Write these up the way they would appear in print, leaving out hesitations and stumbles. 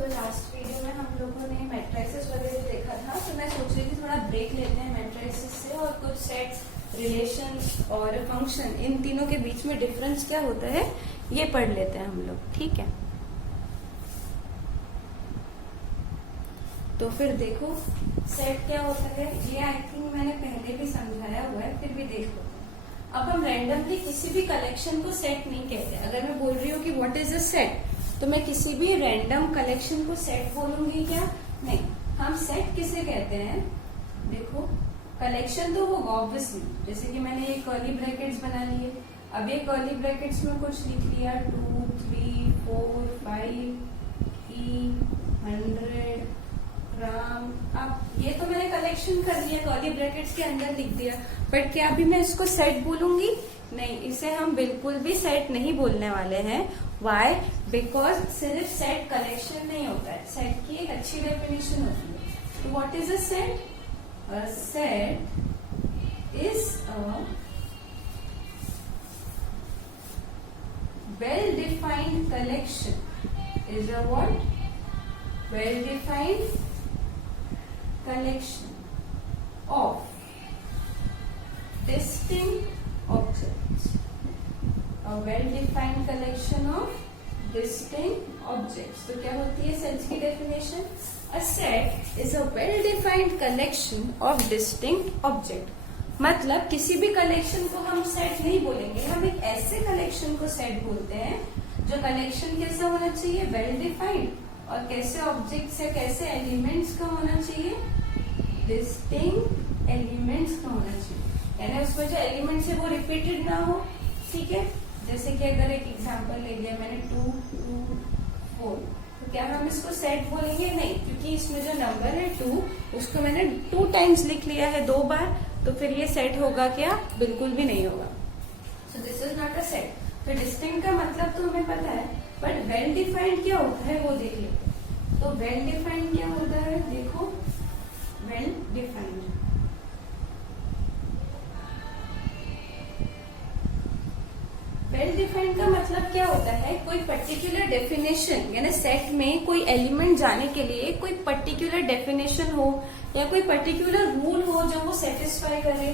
तो last video में हम लोगों ने मैट्रिसेस वगैरह देखा था, तो मैं सोच रही थी थोड़ा ब्रेक लेते हैं मैट्रिसेस से और कुछ सेट्स, रिलेशंस और फंक्शन, इन तीनों के बीच में डिफरेंस क्या होता है ये पढ़ लेते हैं हम लोग। ठीक है, तो फिर देखो सेट क्या होता है, ये आई थिंक मैंने पहले भी समझाया हुआ है, फिर भी देख लो। अब हम रैंडमली किसी भी कलेक्शन को सेट नहीं कहते। अगर मैं बोल रही हूँ कि व्हाट इज अ सेट, तो मैं किसी भी रैंडम कलेक्शन को सेट बोलूंगी क्या? नहीं। हम सेट किसे कहते हैं? देखो कलेक्शन तो होगा ऑब्वियसली, जैसे कि मैंने ये कर्ली ब्रैकेट्स बना लिए। अब ये कर्ली ब्रैकेट्स में कुछ लिख लिया 2, 3, 4, 5, E, 100 ग्राम। अब ये तो मैंने कलेक्शन कर लिया, कर्ली ब्रैकेट्स के अंदर लिख दिया, बट क्या अभी मैं इसको सेट बोलूंगी? नहीं, इसे हम बिल्कुल भी सेट नहीं बोलने वाले हैं। वाई? बिकॉज सिर्फ सेट कलेक्शन नहीं होता है, सेट की एक अच्छी डेफिनेशन होती है। तो what is a set? A set is a well defined collection. Is a what? Well defined collection of distinct objects. A well-defined collection of distinct objects. तो क्या होती है सेट्स की definition? A set is a well-defined collection of distinct object. मतलब किसी भी collection को हम सेट नहीं बोलेंगे, हम एक ऐसे कलेक्शन को सेट बोलते हैं जो कलेक्शन कैसा होना चाहिए? Well defined. और कैसे ऑब्जेक्ट्स या कैसे एलिमेंट्स का होना चाहिए? डिस्टिंक्ट एलिमेंट्स का होना चाहिए, यानी उसमें जो एलिमेंट्स है वो रिपीटेड ना हो। ठीक है, जैसे कि अगर एक एग्जांपल ले लिया मैंने 2, 2, 4, तो क्या हम इसको सेट बोलेंगे? नहीं, क्योंकि इसमें जो नंबर है 2, उसको मैंने 2 टाइम्स लिख लिया है, 2 बार, तो फिर ये सेट होगा क्या? बिल्कुल भी नहीं होगा। So this is not a set. तो डिस्टिंक्ट का मतलब तो हमें पता है, बट वेल डिफाइंड क्या होता है वो देख लेते हैं। तो वेल डिफाइंड क्या होता है? देखो वेल डिफाइंड, वेल डिफाइंड का मतलब क्या होता है? कोई पर्टिकुलर डेफिनेशन, यानी सेट में कोई एलिमेंट जाने के लिए कोई पर्टिकुलर डेफिनेशन हो या कोई पर्टिकुलर रूल हो जो वो सेटिस्फाई करे।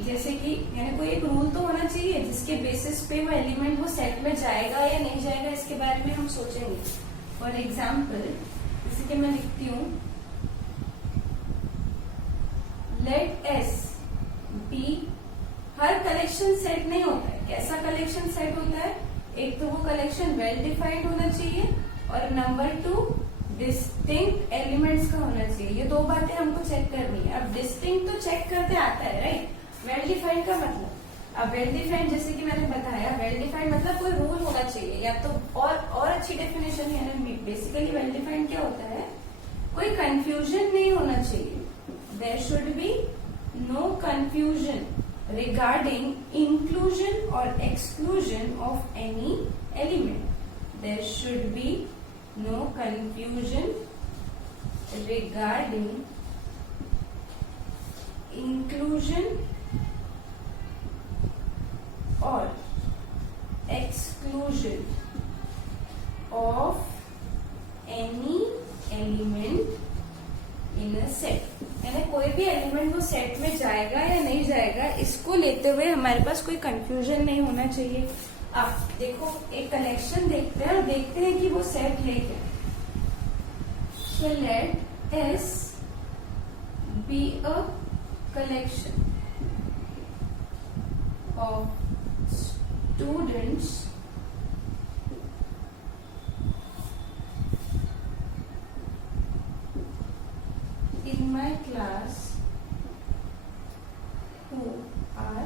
जैसे कि यानी कोई एक रूल तो होना चाहिए जिसके बेसिस पे वो एलिमेंट वो सेट में जाएगा या नहीं जाएगा, इसके बारे में हम सोचेंगे। फॉर एग्जाम्पल जैसे कि मैं लिखती हूँ लेट एस बी। हर कलेक्शन सेट नहीं होता है। कैसा कलेक्शन सेट होता है? एक तो वो कलेक्शन वेल डिफाइंड होना चाहिए और नंबर 2 डिस्टिंक्ट एलिमेंट्स का होना चाहिए। ये 2 बातें हमको चेक करनी है। अब डिस्टिंक्ट तो चेक करते आता है, राइट? वेल डिफाइंड का मतलब, अब वेल डिफाइंड जैसे कि मैंने बताया, वेल डिफाइंड मतलब कोई रूल होना चाहिए या तो और अच्छी डेफिनेशन, यानी बेसिकली वेल डिफाइंड क्या होता है? कोई कंफ्यूजन नहीं होना चाहिए। There should be no confusion regarding inclusion or exclusion of any element. There should be no confusion regarding inclusion or exclusion of any element in a set. यानी कोई भी एलिमेंट वो सेट में जाएगा या नहीं जाएगा, इसको लेते हुए हमारे पास कोई कंफ्यूजन नहीं होना चाहिए। आप देखो एक कलेक्शन देखते हैं और देखते हैं कि वो सेट है क्या। So let S be a collection of students in my class who are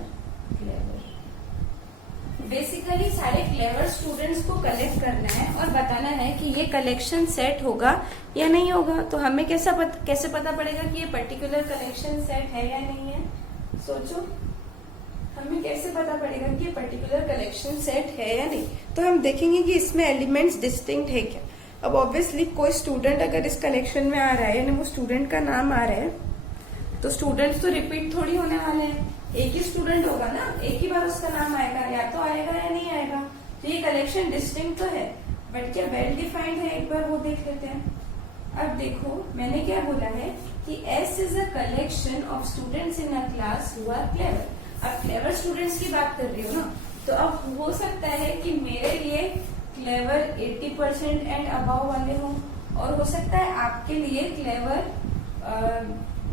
clever. Basically सारे क्लेवर स्टूडेंट्स को कलेक्ट करना है और बताना है कि ये कलेक्शन सेट होगा या नहीं होगा। तो हमें कैसे पता पड़ेगा कि ये पर्टिकुलर कलेक्शन सेट है या नहीं है? सोचो, हमें कैसे पता पड़ेगा कि ये पर्टिकुलर कलेक्शन सेट है या नहीं? तो हम देखेंगे कि इसमें एलिमेंट्स डिस्टिंक्ट है क्या। अब ऑब्वियसली कोई स्टूडेंट अगर इस कलेक्शन में आ रहा है, यानी वो स्टूडेंट का नाम आ रहा है, तो स्टूडेंट्स तो रिपीट थोड़ी होने वाले हैं। एक ही स्टूडेंट होगा ना, एक ही बार उसका नाम आएगा, या तो आएगा या नहीं आएगा। तो ये कलेक्शन डिस्टिंक्ट तो है। बट क्या वेल डिफाइंड है, एक बार वो देख लेते हैं। अब देखो मैंने क्या बोला है कि S is a collection of students in a class who are clever. अब क्लेवर स्टूडेंट्स की बात कर रही हूँ ना, तो अब हो सकता है कि मेरे लिए क्लेवर 80% एंड अबाव वाले हों, और हो सकता है आपके लिए clever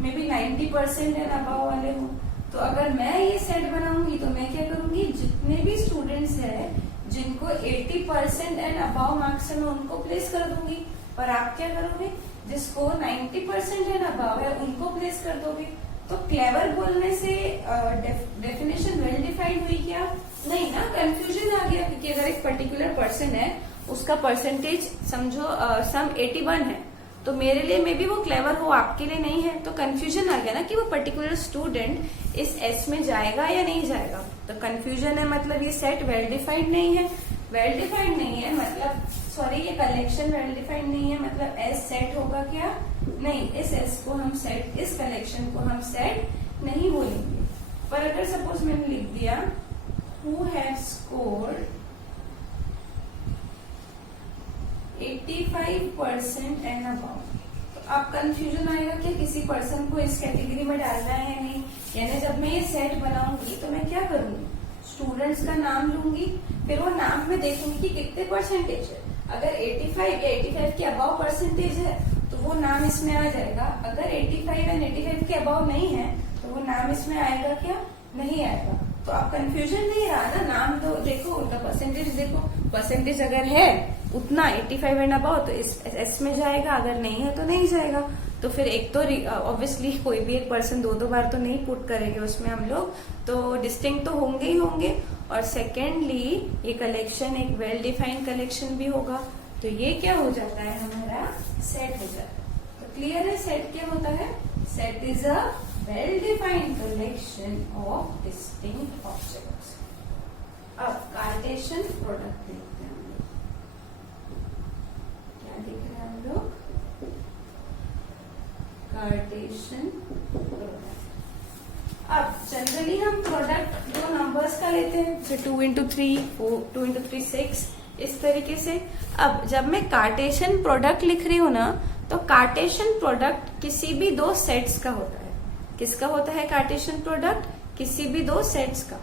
may be 90% and above वाले हों। तो अगर मैं ये सेट बनाऊंगी तो मैं क्या करूंगी, जितने भी स्टूडेंट्स हैं जिनको 80% एंड अबाव मार्क्स है मैं उनको प्लेस कर दूंगी, और आप क्या करोगे, जिसको 90% एंड अबाव है उनको प्लेस कर दोगे। तो क्लेवर बोलने से डेफिनेशन वेल डिफाइंड हुई क्या? नहीं ना, कंफ्यूजन आ गया, क्योंकि अगर एक पर्टिकुलर पर्सन है उसका परसेंटेज समझो सम 81 है, तो मेरे लिए मे बी वो क्लेवर हो, आपके लिए नहीं है, तो कंफ्यूजन आ गया ना कि वो पर्टिकुलर स्टूडेंट इस एस में जाएगा या नहीं जाएगा। तो कंफ्यूजन है, मतलब ये सेट वेल डिफाइंड नहीं है। वेल डिफाइंड नहीं है मतलब, सॉरी, ये कलेक्शन वेल डिफाइंड नहीं है, मतलब एस सेट होगा क्या? नहीं, इस एस को हम सेट, इस कलेक्शन को हम सेट नहीं बोलेंगे। पर अगर सपोज मैंने लिख दिया who have scored 85% and above, तो अब कंफ्यूजन आएगा कि किसी पर्सन को इस कैटेगरी में डालना है या नहीं। यानी जब मैं ये सेट बनाऊंगी तो मैं क्या करूंगी, स्टूडेंट्स का नाम लूंगी, फिर वो नाम में देखूंगी कि कितने परसेंटेज है। अगर 85 या 85 के अबाव परसेंटेज है तो वो नाम इसमें आ जाएगा। अगर 85 एंड 85 के अबाव नहीं है तो वो नाम इसमें आएगा क्या? नहीं आएगा। तो आप कंफ्यूजन नहीं रहा ना, नाम तो देखो, उनका परसेंटेज देखो, परसेंटेज अगर है उतना 85 एंड अबाव तो इस एस में जाएगा, अगर नहीं है तो नहीं जाएगा। तो फिर एक तो ऑब्वियसली कोई भी एक पर्सन दो बार तो नहीं पुट करेंगे उसमें हम लोग, तो डिस्टिंक्ट तो होंगे ही होंगे। और सेकेंडली ये कलेक्शन एक वेल डिफाइंड कलेक्शन भी होगा, तो ये क्या हो जाता है, हमारा सेट हो जाता है। तो क्लियर है सेट क्या होता है? Set is a well defined collection of distinct objects. अब कार्टेशियन प्रोडक्ट देखते हैं हम लोग, क्या देख रहे हैं हम लोग, कार्टेशियन प्रोडक्ट। अब जनरली हम प्रोडक्ट दो नंबर्स का लेते हैं, जैसे 2 into 3, 2 into 3 6, इस तरीके से। अब जब मैं कार्टेशियन प्रोडक्ट लिख रही हूं ना, तो कार्टेशियन प्रोडक्ट किसी भी दो सेट्स का होता है। किसका होता है कार्टेशियन प्रोडक्ट? किसी भी दो सेट्स का।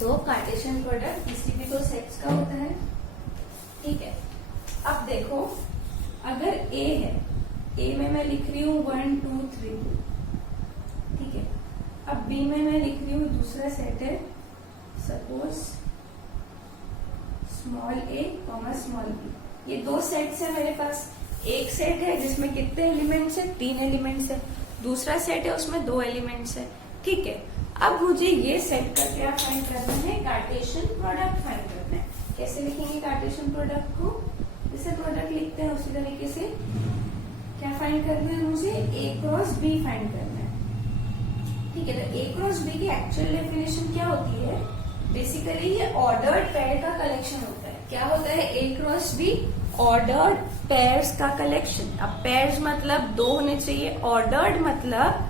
तो कार्टेशियन प्रोडक्ट किसी भी दो सेट्स का होता है, ठीक है। अब देखो, अगर ए है, ए में मैं लिख रही हूँ 1 2 3, ठीक है। अब बी में मैं लिख रही हूँ दूसरा सेट है, सपोज स्मॉल ए कॉमा स्मॉल बी। ये दो सेट्स है मेरे पास। एक सेट है जिसमें कितने एलिमेंट्स है? 3 एलिमेंट्स है। दूसरा सेट है उसमें 2 एलिमेंट्स है, ठीक है। अब मुझे ये सेट का क्या फाइंड करना है? कार्टेशियन प्रोडक्ट फाइंड करना है। कैसे लिखेंगे कार्टेशियन प्रोडक्ट को? जैसे प्रोडक्ट लिखते हैं उसी तरीके से क्या फाइंड करना है मुझे? ए क्रॉस बी फाइंड करना है, ठीक है। तो ए क्रॉस बी की एक्चुअल डेफिनेशन क्या होती है? बेसिकली ये ऑर्डर्ड पेयर का कलेक्शन होता है। क्या होता है ए क्रॉस बी? ऑर्डर्ड पेयर्स का कलेक्शन। अब पेयर्स मतलब 2 होने चाहिए, ऑर्डर्ड मतलब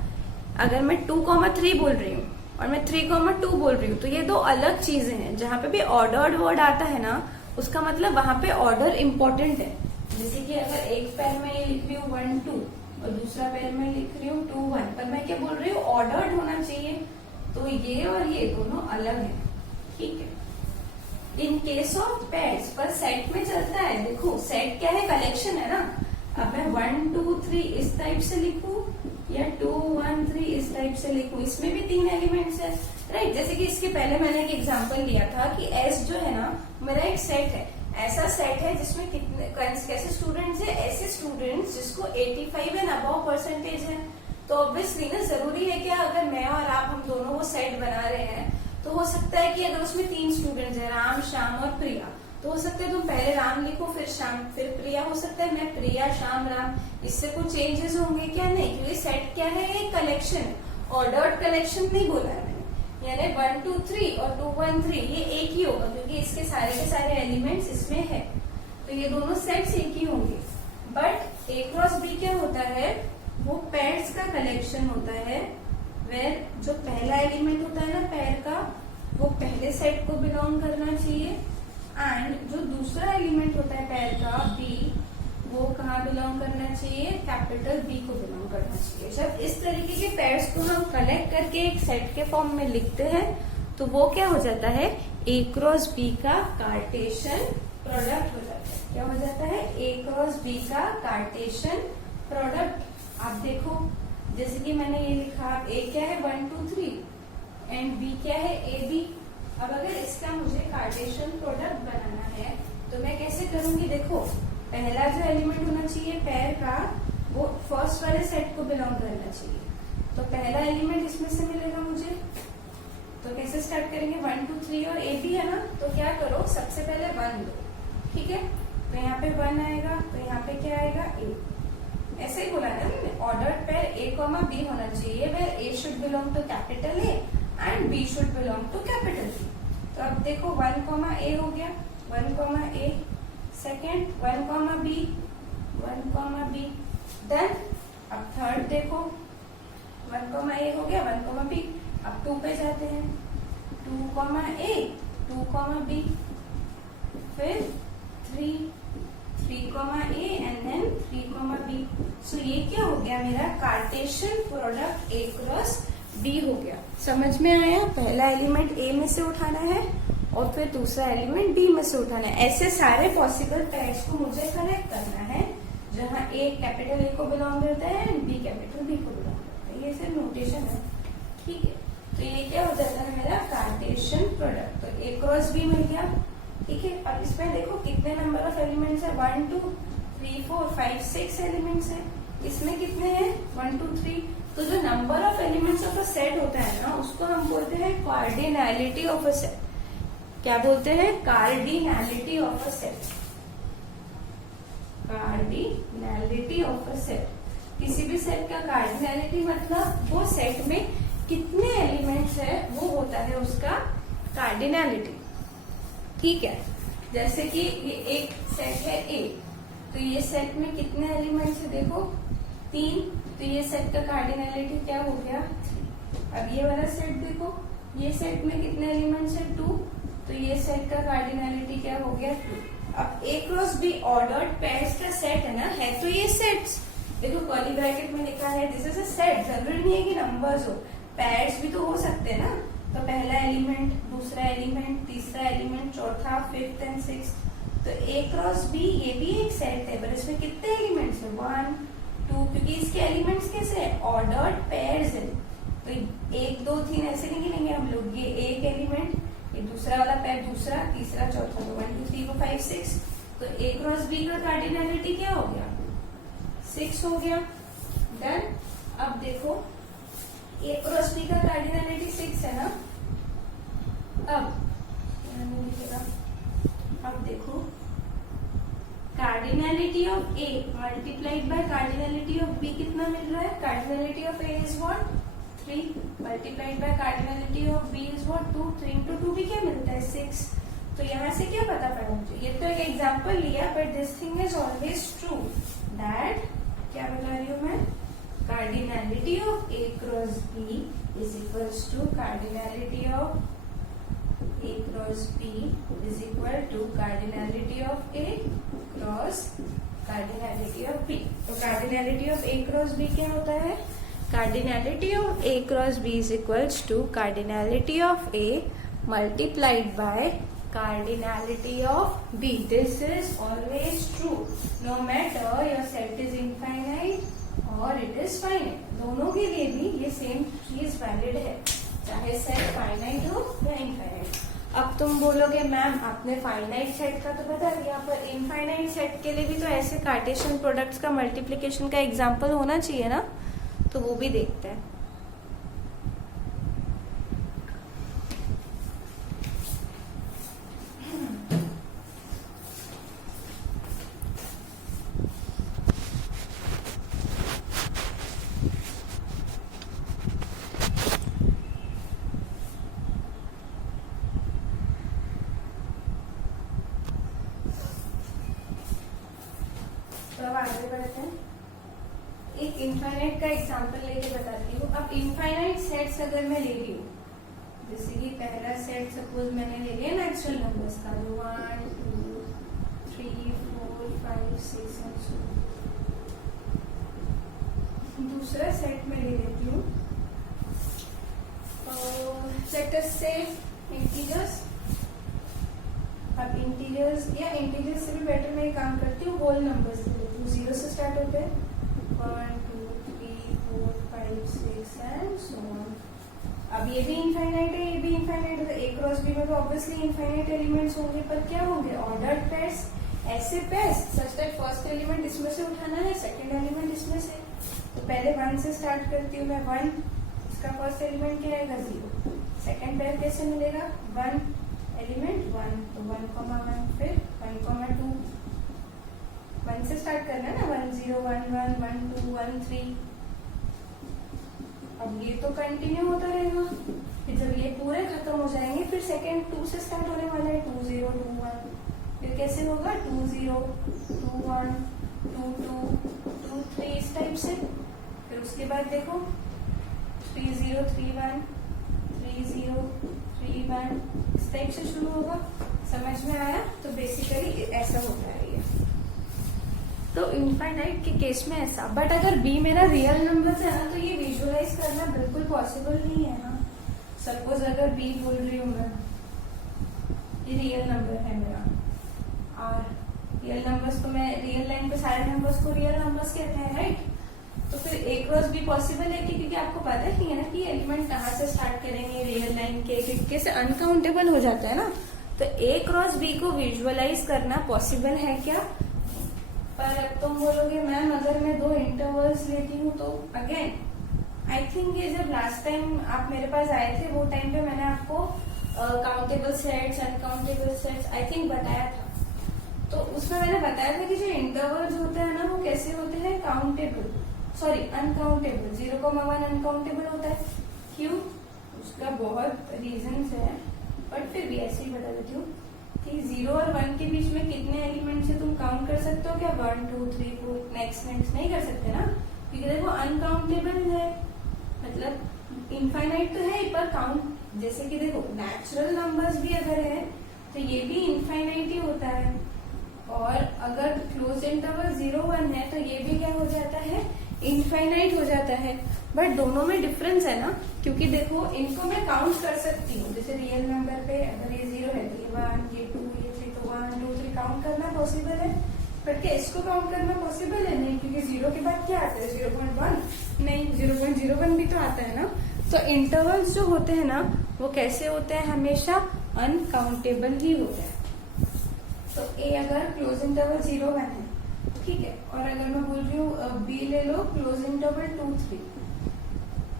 अगर मैं 2,3 बोल रही हूँ और मैं 3,2 बोल रही हूँ, तो ये दो अलग चीजें हैं। जहां पे भी ऑर्डर्ड वर्ड आता है ना, उसका मतलब वहां पे ऑर्डर इंपॉर्टेंट है। जैसे कि अगर एक पैर में ये लिख रही हूँ 1 2 और दूसरा पैर में लिख रही हूँ 2 1, पर मैं क्या बोल रही हूँ? ऑर्डर्ड होना चाहिए। तो ये और ये दोनों अलग है, ठीक है। इन केस ऑफ पेयर्स, पर सेट में चलता है। देखो सेट क्या है? कलेक्शन है ना। अब मैं 1 2 3 इस टाइप से लिखूं या 2 1 3 इस टाइप से लिखूं, इसमें भी 3 एलिमेंट्स है, राइट। जैसे कि इसके पहले मैंने एक एग्जांपल लिया था कि एस जो है ना, मेरा एक सेट है। ऐसा सेट है जिसमें कितने कैसे स्टूडेंट्स है? ऐसे स्टूडेंट्स जिसको 85 एंड अबव परसेंटेज है। तो ऑब्वियसली ना, जरूरी है क्या, अगर मैं और आप हम दोनों वो सेट बना रहे हैं, तो हो सकता है कि अगर उसमें 3 स्टूडेंट्स हैं, राम श्याम और प्रिया, तो हो सकता है तुम पहले राम लिखो फिर श्याम फिर प्रिया। हो सकता है मैं प्रिया श्याम राम, इससे कुछ चेंजेस होंगे क्या? नहीं, क्योंकि सेट क्या है? एक कलेक्शन है। ऑर्डर्ड कलेक्शन नहीं बोला है मैंने, यानी 1 2 3 और 2 1 3 ये एक ही होगा, क्योंकि इसके सारे के सारे एलिमेंट्स इसमें है। तो ये दोनों सेट्स एक ही होंगे। बट ए क्रॉस बी क्या होता है? वो पेयर्स का कलेक्शन होता है, वेर जो पहला एलिमेंट होता है ना पेयर का, वो पहले सेट को बिलोंग करना चाहिए, एंड जो दूसरा एलिमेंट होता है पेयर का बी, वो कहाँ बिलोंग करना चाहिए, कैपिटल बी को बिलोंग करना चाहिए। जब इस तरीके के पेयर्स को हम कलेक्ट करके एक सेट के फॉर्म में लिखते हैं तो वो क्या हो जाता है, ए क्रॉस बी का कार्टेशियन प्रोडक्ट हो जाता है। क्या हो जाता है, ए क्रॉस बी का कार्टेशियन प्रोडक्ट। आप देखो जैसे कि मैंने ये लिखा, ए क्या है 1 2 3 एंड बी क्या है ए बी। अब अगर इसका मुझे कार्टेशियन प्रोडक्ट बनाना है तो मैं कैसे करूंगी, देखो पहला जो एलिमेंट होना चाहिए पेयर का वो फर्स्ट वाले सेट को बिलोंग करना चाहिए। तो पहला एलिमेंट इसमें से मिलेगा मुझे, तो कैसे स्टार्ट करेंगे, 1 2 3 और ए बी है ना, तो क्या करो सबसे पहले 1 दो, ठीक है। तो यहाँ पे 1 आएगा, तो यहाँ पे क्या आएगा ए। ऐसे ही बोला ना मैंने, order pair a comma b होना चाहिए, where a should belong to capital a and b should belong to capital b. तो अब देखो 1 कॉमा ए हो गया, 1 comma a, second 1 comma b, 1 comma b, then अब थर्ड देखो 1 कॉमा ए हो गया, 1 कॉमा बी। अब 2 पे जाते हैं, 2 कॉमा ए, 2 कॉमा बी, फिर 3 comma a and then 3 comma b. So ये क्या हो गया मेरा, Cartesian product a cross b हो गया। समझ में आया, पहला एलिमेंट ए में से उठाना है और फिर दूसरा एलिमेंट बी में से उठाना है। ऐसे सारे पॉसिबल पेयर्स को मुझे कनेक्ट करना है जहाँ ए कैपिटल ए को बिलोंग करता है एंड बी कैपिटल बी को बिलोंग करता है। ये सिर्फ नोटेशन है, ठीक है। तो ये क्या हो जाता है मेरा कार्टेशियन प्रोडक्ट। तो ए क्रॉस बी मिल गया, ठीक है। अब इसमें देखो कितने नंबर ऑफ एलिमेंट्स है, 1 2 3 4 5 6 एलिमेंट्स है। इसमें कितने हैं, 1 2 3। तो जो number of elements of a set होता है ना, उसको हम बोलते हैं कार्डिनैलिटी ऑफ अ सेट। क्या बोलते हैं, cardinality of a set. Cardinality of a set, किसी भी सेट का कार्डिनैलिटी मतलब वो सेट में कितने एलिमेंट्स है वो होता है उसका कार्डिनैलिटी, ठीक है। जैसे कि ये एक सेट है ए, तो ये सेट में कितने एलिमेंट्स है, देखो 3, तो ये सेट का कार्डिनैलिटी क्या हो गया 3। अब ये वाला सेट देखो, ये सेट में कितने एलिमेंट्स है 2, तो ये सेट का कार्डिनैलिटी क्या हो गया 2। अब ए क्रॉस बी ऑर्डर्ड पेयर्स का सेट है ना, है तो ये सेट्स, देखो कर्ली ब्रैकेट में लिखा है दिस इज अ सेट। जरूरी नहीं है कि नंबर्स हो, पेयर्स भी तो हो सकते हैं ना। तो पहला एलिमेंट, दूसरा एलिमेंट, तीसरा एलिमेंट, चौथा, फिफ्थ एंड सिक्स्थ। तो ए क्रॉस बी ये भी एक सेट है, पर इसमें कितने एलिमेंट्स है 1 2, क्योंकि इसके एलिमेंट्स कैसे है, ऑर्डर्ड पेयर्स है। तो 1 2 3 ऐसे नहीं गिनेंगे हम लोग, ये एक एलिमेंट, ये दूसरा वाला पेयर दूसरा, तीसरा, चौथा, तो 1 2 3 4 5 6। तो ए क्रॉस बी का कार्डिनैलिटी क्या हो गया 6 हो गया, डन। अब देखो ए क्रॉस बी का कार्डिनैलिटी 6 है ना। अब देखो cardinality of A multiplied by cardinality of B कितना मिल रहा है, cardinality of A is what 3 multiplied by cardinality of B is what 2, 3 into 2 भी क्या मिलता है 6। तो यहाँ से क्या पता पड़ा मुझे, ये तो एक एग्जांपल लिया, but this thing is always true that, क्या बता रही हूँ मैं, cardinality of A cross B is equals to cardinality of A cross B is equal to cardinality of A cross cardinality of B। तो cardinality of A cross B क्या होता है, cardinality of A cross B is equals to cardinality of A multiplied by cardinality of B। This is always true no matter your set is infinite or it is finite। दोनों के लिए भी ये same चीज valid है, चाहे set finite हो या इनफाइनाइट। अब तुम बोलोगे मैम आपने फाइनाइट सेट का तो बता दिया, पर इनफाइनाइट सेट के लिए भी तो ऐसे कार्टेशियन प्रोडक्ट्स का मल्टीप्लिकेशन का एग्जांपल होना चाहिए ना, तो वो भी देखते हैं। तो अब आगे बढ़ते हैं, एक इनफाइनाइट का एग्जांपल लेके बताती हूँ। अब इनफाइनाइट सेट्स अगर मैं ले रही हूँ जैसे कि पहला सेट सपोज मैंने ले लिया नेचुरल नंबर्स का, 1 2 3 4 5 6 और so दूसरा सेट में ले लेती हूँ लेट अस से इंटीजर्स। अब इंटीजर्स या इंटीजर्स से भी बेटर मैं काम करती हूँ, होल नंबर्स ले लेती हूँ, 0 से स्टार्ट होते हैं 1 2 3 4 5 6 एंड सो ऑन। अब ये भी इनफाइनाइट है, ये भी इनफाइनाइट है, तो ए क्रॉस बी में तो ऑब्वियसली इनफाइनाइट एलिमेंट्स होंगे, पर क्या होंगे, ऑर्डर्ड पेयर्स, ऐसे pairs such that first element इसमें से उठाना है, सेकंड एलिमेंट इसमें से। तो पहले 1 से स्टार्ट करती हूँ मैं, 1, इसका फर्स्ट एलिमेंट क्या आएगा 0, सेकंड पेयर कैसे मिलेगा, 1 एलिमेंट 1, तो 1,1, फिर 1,2, 1 से स्टार्ट करना है ना, 1 0 1 1 1 2 1 3। अब ये तो कंटिन्यू होता रहेगा, फिर जब ये पूरे खत्म हो जाएंगे फिर सेकंड 2 से स्टार्ट होने वाला है, 2 0 2 1, फिर कैसे होगा 2 0 2 1 2 2 2 3 इस टाइप से। फिर उसके बाद देखो 3 0 3 1 3 0 3 1 इस टाइप से शुरू होगा। समझ में आया? तो बेसिकली ऐसा होता है ये। तो इनफाइनाइट के केस में ऐसा, बट अगर b मेरा रियल नंबर है ना, तो ये विजुअलाइज करना बिल्कुल पॉसिबल नहीं है ना। सपोज अगर b बोल रही हूँ मैं, ये रियल नंबर है मेरा, और रियल नंबर्स को मैं रियल लाइन पे सारे नंबर्स को रियल नंबर्स कहते हैं, राइट? तो फिर ए क्रॉस बी पॉसिबल है कि, क्योंकि आपको पता ही है ना कि एलिमेंट कहाँ से स्टार्ट करेंगे रियल लाइन के, क्योंकि से अनकाउंटेबल हो जाता है ना। तो ए क्रॉस बी को विजुअलाइज करना पॉसिबल है क्या? पर अब तुम बोलोगे मैम अगर मैं 2 इंटरवल्स लेती हूँ तो अगेन आई थिंक ये जब लास्ट टाइम आप मेरे पास आए थे वो टाइम पे मैंने आपको countable sets uncountable sets I think बताया था। तो उसमें मैंने बताया था कि जो इंटरवल्स होते हैं ना वो कैसे होते हैं, काउंटेबल, सॉरी अनकाउंटेबल। 0,1 अनकाउंटेबल होता है, क्यों? उसका बहुत रीजंस है, बट फिर भी ऐसे ही बता देती हूँ कि 0 और 1 के बीच में कितने एलिमेंट से तुम काउंट कर सकते हो क्या, 1 2 3 4 नेक्स्ट नहीं कर सकते ना, क्योंकि देखो अनकाउंटेबल है, मतलब इनफाइनाइट तो है पर काउंट, जैसे कि देखो नेचुरल नंबर्स भी अगर है तो ये भी इनफाइनाइट ही होता है, और अगर क्लोज इंटरवल 0 1 है तो ये भी क्या हो जाता है, इनफाइनाइट हो जाता है। बट दोनों में डिफरेंस है ना, क्योंकि देखो इनको मैं काउंट कर सकती हूँ, जैसे रियल नंबर पे अगर ये 0 है तो ये 1 ये 2 ये 3, तो 1 2 3 काउंट करना पॉसिबल है। बट क्या इसको काउंट करना पॉसिबल है? नहीं, क्योंकि 0 के बाद क्या आता है, 0.1 नहीं, 0.01 भी तो आता है ना। तो इंटरवल्स जो होते हैं ना वो कैसे होते हैं, हमेशा अनकाउंटेबल ही होते हैं। तो ए अगर क्लोज इंटरवल 0 1 है, ठीक है, और अगर मैं बोल रही हूँ बी ले लो क्लोज इंटरवल 2 3,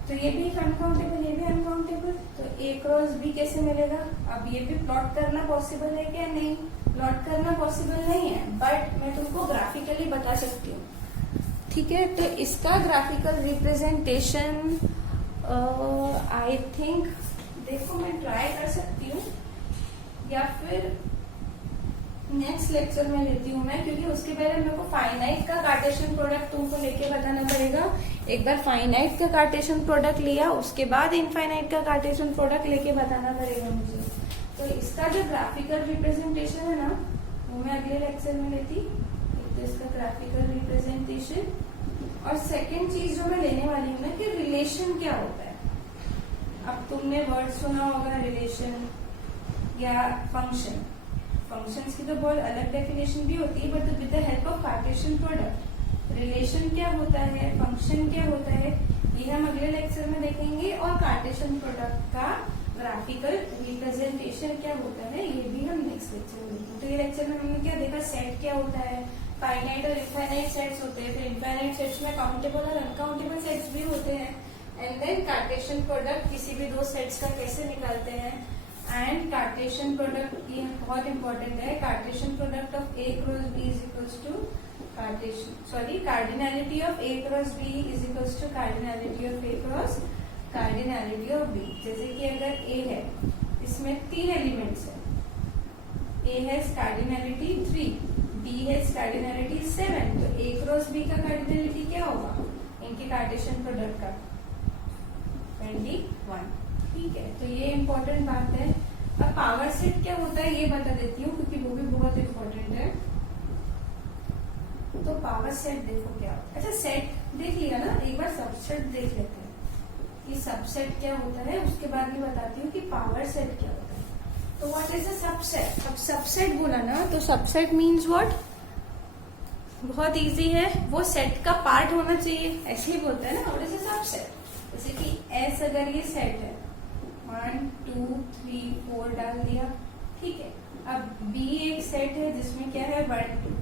तो ये भी अनकाउंटेबल, ये भी अनकाउंटेबल, तो ए क्रॉस बी कैसे मिलेगा? अब ये भी प्लॉट करना पॉसिबल है क्या? नहीं, प्लॉट करना पॉसिबल नहीं है, बट मैं तुमको ग्राफिकली बता सकती हूँ, ठीक है। तो इसका ग्राफिकल रिप्रेजेंटेशन आई थिंक देखो मैं ट्राई कर सकती हूँ, या फिर नेक्स्ट लेक्चर में लेती हूँ मैं, क्योंकि उसके पहले मेरे को फाइनाइट का कार्टेशियन प्रोडक्ट तुमको लेके बताना पड़ेगा। एक बार फाइनाइट का कार्टेशियन प्रोडक्ट लिया, उसके बाद इनफाइनाइट का कार्टेशियन प्रोडक्ट लेके बताना पड़ेगा मुझे। तो इसका जो ग्राफिकल रिप्रेजेंटेशन है ना वो मैं अगले लेक्चर में लेती। एक तो इसका ग्राफिकल रिप्रेजेंटेशन, और सेकेंड चीज जो मैं लेने वाली हूँ ना कि रिलेशन क्या होता है। अब तुमने वर्ड सुना होगा रिलेशन या फंक्शन, फंक्शंस की तो बहुत अलग डेफिनेशन भी होती है, but with the help of Cartesian product relation क्या होता है, फंक्शन क्या होता है, ये हम अगले लेक्चर में देखेंगे। और कार्टेशियन प्रोडक्ट का ग्राफिकल रिप्रेजेंटेशन क्या होता है ये भी हम नेक्स्ट लेक्चर में देखेंगे। तो ये लेक्चर में हमने क्या देखा, सेट क्या होता है, फाइनाइट और इनफाइनाइट सेट्स होते हैं, फिर इनफाइनाइट सेट्स में काउंटेबल और अनकाउंटेबल सेट्स भी होते हैं, एंड देन कार्टेशियन प्रोडक्ट किसी भी 2 सेट्स का कैसे निकालते हैं, एंड कार्टेशियन प्रोडक्ट ये बहुत इंपॉर्टेंट है, Cartesian product of A cross B is equals to cardinality of A cross B is equals to cardinality of A cross cardinality of B. जैसे कि अगर ए है, इसमें 3 एलिमेंट्स है, A has cardinality 3, B has cardinality 7, तो A cross B का cardinality क्या होगा, इनके कार्टेशियन प्रोडक्ट का 21। ठीक है, तो ये इम्पोर्टेंट बात है। अब पावर सेट क्या होता है ये बता देती हूँ, क्योंकि वो भी बहुत इम्पोर्टेंट है। तो पावर सेट देखो क्या होता है। अच्छा, सेट देख लिया ना, एक बार सबसेट देख लेते हैं कि सबसेट क्या होता है, उसके बाद ही बताती हूँ कि पावर सेट क्या होता है। तो व्हाट इज अ सबसेट? अब सबसेट बोला ना, तो सबसेट मीन्स व्हाट? बहुत इजी है, वो सेट का पार्ट होना चाहिए, ऐसे ही बोलते हैं ना, व्हाट इज अ सबसेट। जैसे कि एस अगर ये सेट है, 1 2 3 4 डाल दिया, ठीक है। अब बी एक सेट है जिसमें क्या है 1 2,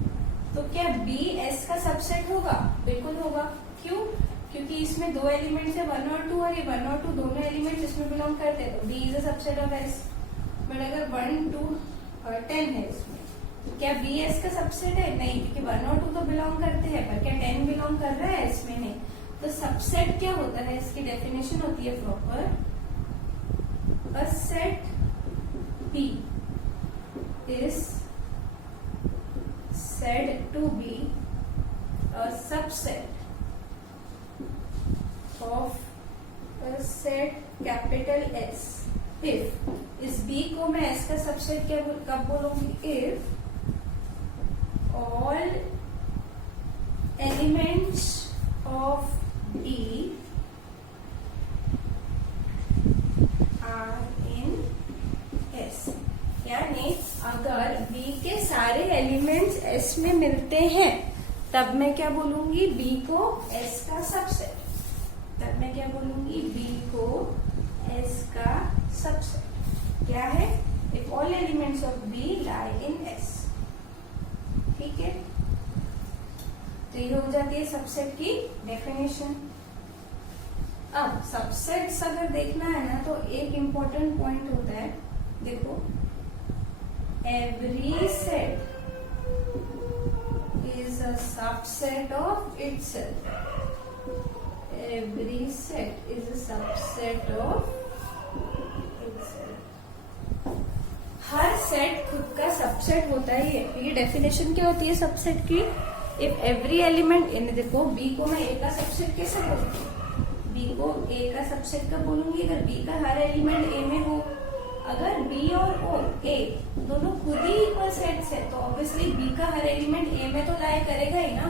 तो क्या बी एस का सबसेट होगा? बिल्कुल होगा। क्यों? क्योंकि इसमें दो एलिमेंट्स है 1 और 2, और ये 1 और 2 दोनों एलिमेंट्स इसमें बिलोंग करते हैं, तो B is a subset of S. But अगर 1 2 और 10 है इसमें, तो क्या बी एस का सबसेट है? नहीं, क्योंकि 1 और 2 तो बिलोंग करते हैं, पर क्या 10 बिलोंग कर रहा है? इसमें नहीं। तो सबसेट क्या होता है, इसकी डेफिनेशन होती है proper, a set B is said to be a subset of a set capital S if, इस B को मैं S का सबसेट क्या कब बोलूंगी? If all elements of B are in S, यानी अगर B के सारे एलिमेंट्स S में मिलते हैं, तब मैं क्या बोलूंगी? B को S का सबसेट। तब मैं क्या बोलूंगी? B को S का सबसेट क्या है? If all elements of B lie in S, ठीक है। तो ये हो जाती है सबसेट की डेफिनेशन। अब सबसेट्स अगर देखना है ना, तो एक इम्पोर्टेंट पॉइंट होता है, देखो, every set is a subset of itself. Every set is a subset of itself. Her set खुद का सबसेट होता ही है। ये डेफिनेशन क्या होती है सबसेट की? इफ एवरी एलिमेंट इन, देखो बी को मैं ए का सबसेट कैसे बोलूंगी? बी को ए का सबसेट कब बोलूंगी? अगर बी का हर एलिमेंट ए में हो। अगर B और O A दोनों खुद ही इक्वल सेट्स है, तो ऑब्वियसली B का हर एलिमेंट A में तो लाई करेगा ही ना।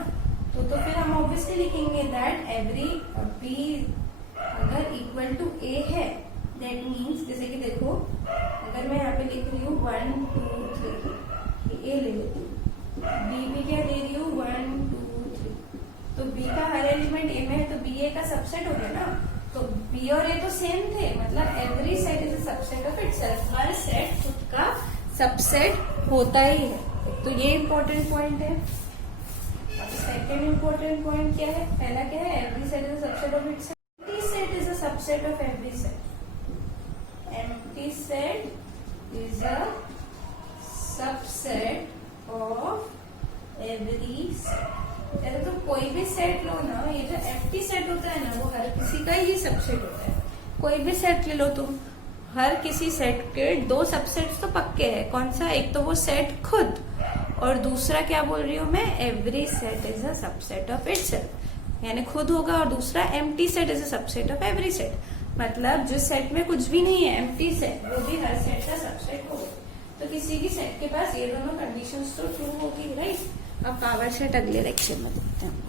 तो फिर हम ऑब्वियसली लिखेंगे दैट एवरी B अगर इक्वल टू A है, दैट मीन्स, जैसे कि देखो, अगर मैं यहाँ पे लिख रही हूँ 1 2 3, A ले लेती हूँ, B भी क्या ले रही हूँ 1 2 3, तो B का हर एलिमेंट A में है, तो B A का सबसेट हो गया ना। तो B और A तो सेम थे, मतलब every set is a subset of itself. Her set खुद का सबसेट होता ही है। तो ये इम्पोर्टेंट पॉइंट है। अब सेकंड इम्पोर्टेंट पॉइंट क्या है? पहला क्या है? Every set is a subset of itself. Empty set is a subset of every set. Empty set is a subset of every set. अगर तो कोई भी सेट लो ना, ये जो एम्प्टी सेट होता है ना, वो हर किसी का ही सबसेट होता है। कोई भी सेट ले लो तुम, हर किसी सेट के दो सबसेट्स तो पक्के हैं। कौन सा? एक तो वो सेट खुद, और दूसरा क्या बोल रही हूँ मैं? Every set is a subset of itself, यानी खुद होगा, और दूसरा empty set is a subset of every set. मतलब जिस सेट में कुछ भी नहीं है, एम्प्टी सेट, वो भी हर सेट का सबसेट होगा। तो किसी भी सेट के पास ये दोनों कंडीशंस तो ट्रू होगी, राइट। अब पावर सेट अगले लेक्चर में देखते हैं।